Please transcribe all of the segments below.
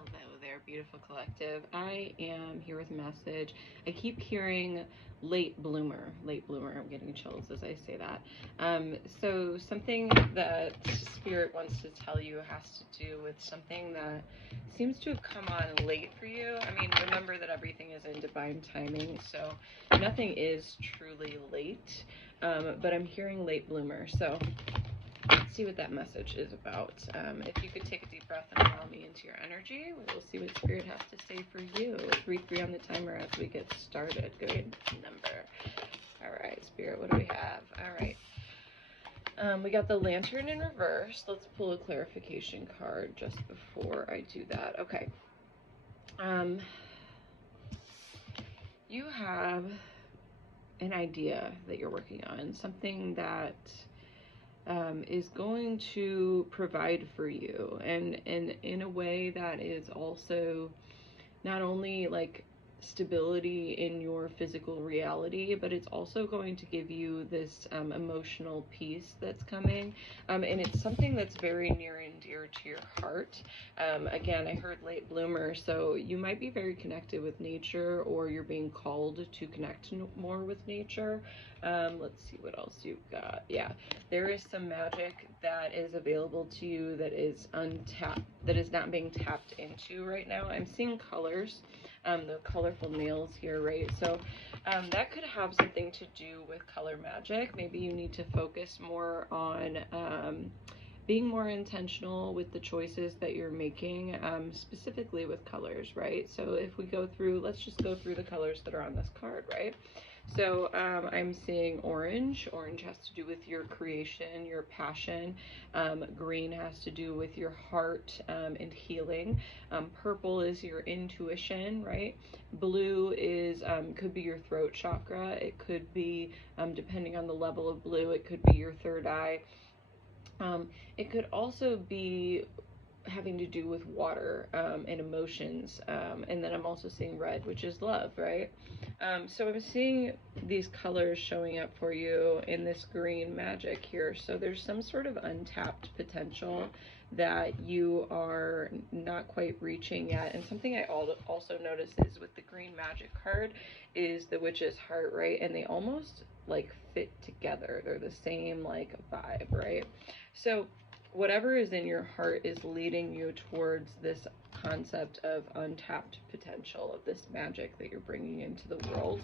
Hello there, beautiful collective. I am here with a message. I keep hearing late bloomer, late bloomer. I'm getting chills as I say that. So something that Spirit wants to tell you has to do with something that seems to have come on late for you. I mean, remember that everything is in divine timing, so nothing is truly late. But I'm hearing late bloomer. So see what that message is about. If you could take a deep breath and allow me into your energy, we'll see what Spirit has to say for you. 3-3 on the timer as we get started. Good number. All right, Spirit, what do we have? All right. We got the Lantern in reverse. Let's pull a clarification card just before I do that. Okay. You have an idea that you're working on, something that is going to provide for you, and in a way that is also not only like stability in your physical reality, but it's also going to give you this emotional peace that's coming, and it's something that's very near and dear to your heart. Again, I heard late bloomer, so you might be very connected with nature, or you're being called to connect more with nature. Let's see what else you've got. Yeah, there is some magic that is available to you that is untapped, that is not being tapped into right now. I'm seeing colors, the colorful nails here, right? So that could have something to do with color magic. Maybe you need to focus more on being more intentional with the choices that you're making, specifically with colors, right? So if we go through, let's just go through the colors that are on this card, right? So I'm seeing orange. Orange has to do with your creation, your passion. Green has to do with your heart and healing. Purple is your intuition, right? Blue is could be your throat chakra. It could be, depending on the level of blue, it could be your third eye. It could also be having to do with water and emotions, and then I'm also seeing red, which is love, right? So I'm seeing these colors showing up for you in this green magic here. So there's some sort of untapped potential that you are not quite reaching yet. And something I also notice is with the green magic card is the witch's heart, right? And they almost like fit together. They're the same like vibe, right? So whatever is in your heart is leading you towards this concept of untapped potential, of this magic that you're bringing into the world.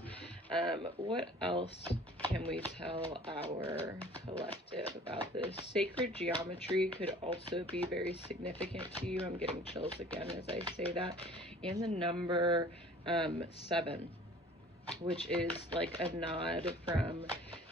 What else can we tell our collective about this? Sacred geometry could also be very significant to you. I'm getting chills again as I say that. And the number 7, which is like a nod from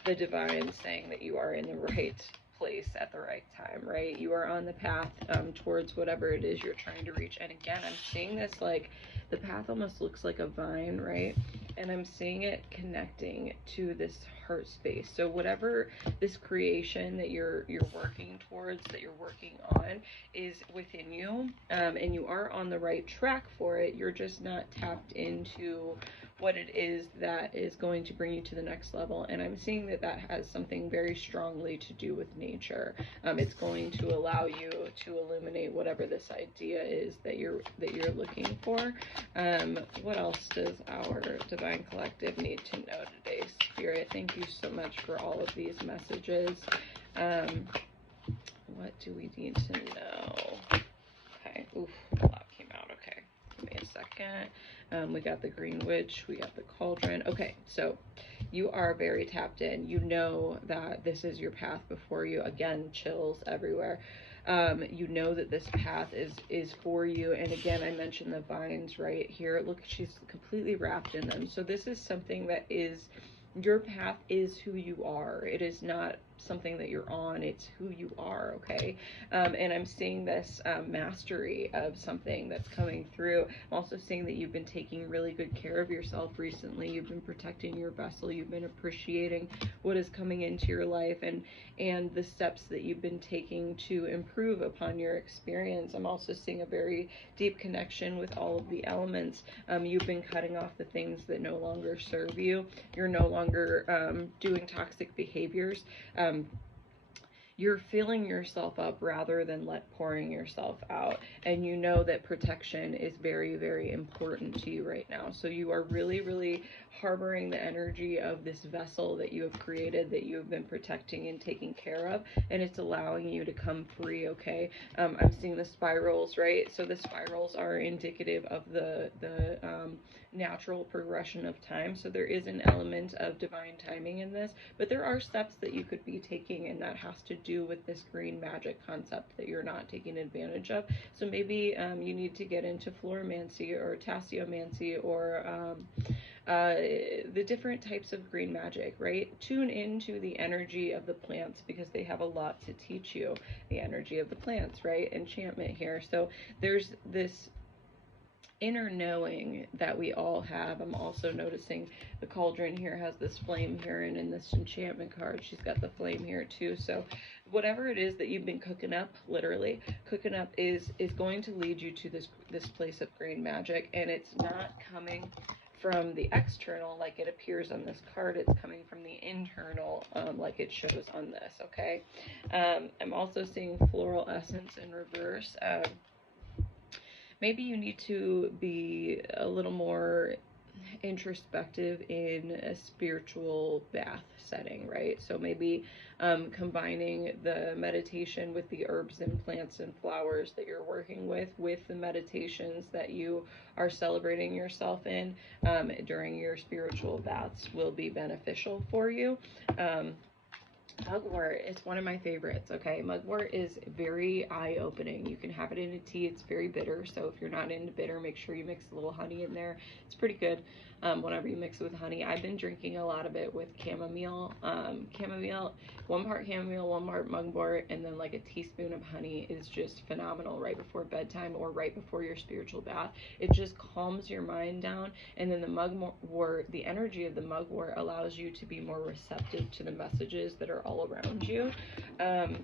the divine saying that you are in the right place at the right time, right? You are on the path towards whatever it is you're trying to reach. And again, I'm seeing this like the path almost looks like a vine, right? And I'm seeing it connecting to this heart space. So whatever this creation that you're working towards, that you're working on, is within you, and you are on the right track for it. You're just not tapped into what it is that is going to bring you to the next level. And I'm seeing that that has something very strongly to do with nature. It's going to allow you to illuminate whatever this idea is that you're looking for. What else does our divine collective need to know today? Spirit, thank you so much for all of these messages. What do we need to know? Okay, oof, a lot came out. Okay, give me a second. We got the green witch, we got the cauldron. Okay, so you are very tapped in. You know that this is your path before you. Again, chills everywhere. You know that this path is for you. And again, I mentioned the vines right here. Look, she's completely wrapped in them. So this is something that is, your path is who you are. It is not something that you're on, it's who you are, okay? And I'm seeing this mastery of something that's coming through. I'm also seeing that you've been taking really good care of yourself recently. You've been protecting your vessel. You've been appreciating what is coming into your life, and the steps that you've been taking to improve upon your experience. I'm also seeing a very deep connection with all of the elements. You've been cutting off the things that no longer serve you. You're no longer doing toxic behaviors. you're filling yourself up rather than pouring yourself out. And you know that protection is very, very important to you right now. So you are really, really harboring the energy of this vessel that you have created, that you have been protecting and taking care of, and it's allowing you to come free. Okay. I'm seeing the spirals, right? So the spirals are indicative of the natural progression of time. So there is an element of divine timing in this, but there are steps that you could be taking, and that has to do with this green magic concept that you're not taking advantage of. So maybe you need to get into floromancy or tasseomancy or the different types of green magic, right? Tune into the energy of the plants because they have a lot to teach you. The energy of the plants, right? Enchantment here. So there's this inner knowing that we all have. I'm also noticing the cauldron here has this flame here, and in this enchantment card she's got the flame here too. So whatever it is that you've been cooking up, literally cooking up, is going to lead you to this place of green magic, and it's not coming from the external like it appears on this card. It's coming from the internal, like it shows on this. Okay. I'm also seeing floral essence in reverse. Maybe you need to be a little more introspective in a spiritual bath setting, right? So maybe combining the meditation with the herbs and plants and flowers that you're working with the meditations that you are celebrating yourself in during your spiritual baths will be beneficial for you. Mugwort is one of my favorites. Okay, mugwort is very eye-opening. You can have it in a tea. It's very bitter, so if you're not into bitter, make sure you mix a little honey in there. It's pretty good whenever you mix it with honey. I've been drinking a lot of it with chamomile. Chamomile, 1 part chamomile, 1 part mugwort, and then like a teaspoon of honey is just phenomenal right before bedtime or right before your spiritual bath. It just calms your mind down, and then the mugwort, the energy of the mugwort allows you to be more receptive to the messages that are all around you.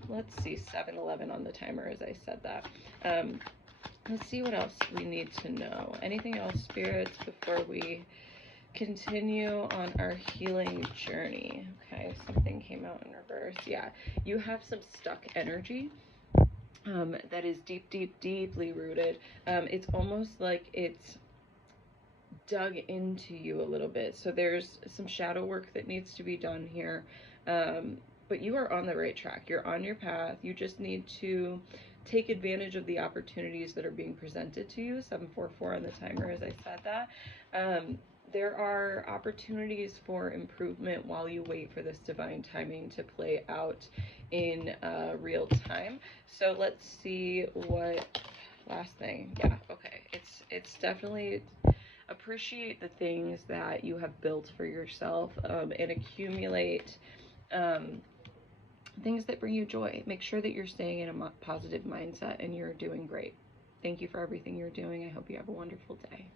Let's see, 7-11 on the timer as I said that. Let's see what else we need to know. Anything else, spirits, before we continue on our healing journey? Okay, something came out in reverse. Yeah, you have some stuck energy that is deeply rooted. It's almost like it's dug into you a little bit. So there's some shadow work that needs to be done here. But you are on the right track. You're on your path. You just need to take advantage of the opportunities that are being presented to you. 744 on the timer as I said that. There are opportunities for improvement while you wait for this divine timing to play out in real time. So let's see what last thing. Yeah, okay. It's definitely appreciate the things that you have built for yourself, and accumulate things that bring you joy. Make sure that you're staying in a positive mindset and you're doing great. Thank you for everything you're doing. I hope you have a wonderful day.